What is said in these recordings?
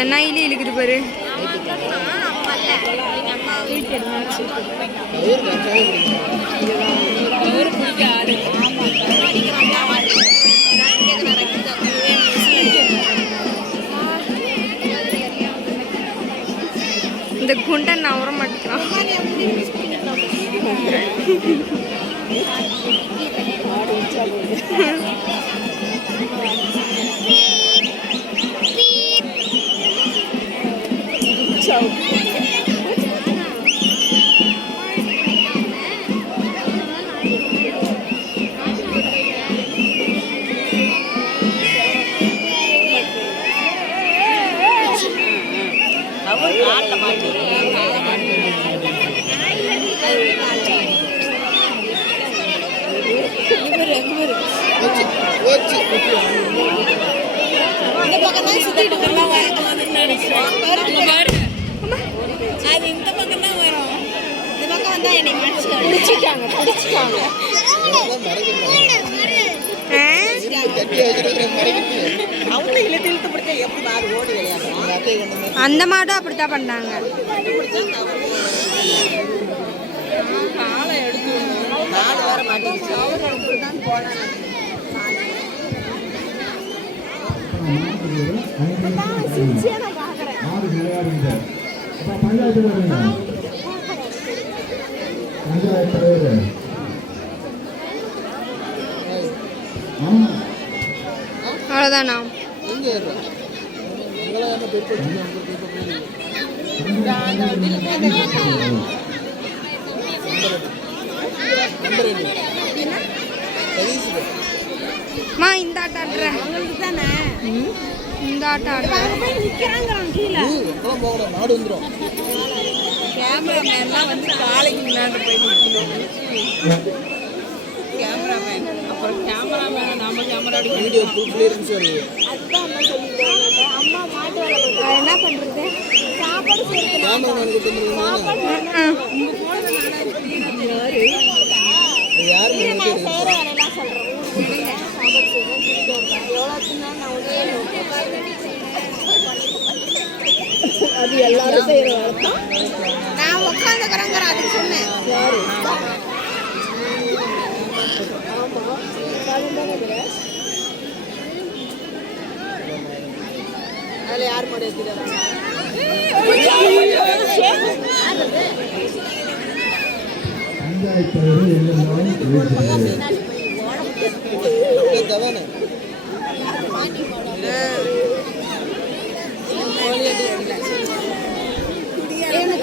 எண்ணெயிலே இழுக்குது பாரு. இந்த குண்டை நவர மாட்டேங்கிறான். அந்த மாடும் அப்படித்தான் பண்ணாங்க. அவ்வளோதானா? மா இந்த ஆட்ட ஆடுறேன். இந்த ஆட்ட ஆடுறேன். கேமராமேன்லாம் வந்து காலைக்கு முன்னாடி போய் கேமராமேன் அப்புறம் கேமராமேன் நம்ம கேமரா வீடியோ அதுதான் அம்மா சொல்லிட்டு அம்மா மாட்டு வேலை என்ன பண்றது சாப்பாடு அது எல்லாரும் செய்யற வேலை. நான் உட்காந்துக்கிறேங்கிற அதுக்கு சொன்னேன். யாரு அதில் யார் மாடு எடுத்துக்கிறாங்க?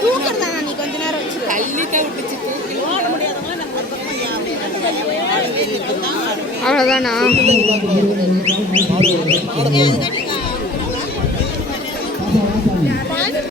தூக்கிறதா நீ கொஞ்ச நேரம் வச்சு தள்ளித்தான் விட்டுச்சு. ஓட முடியாதவங்க அவ்வளோதானா?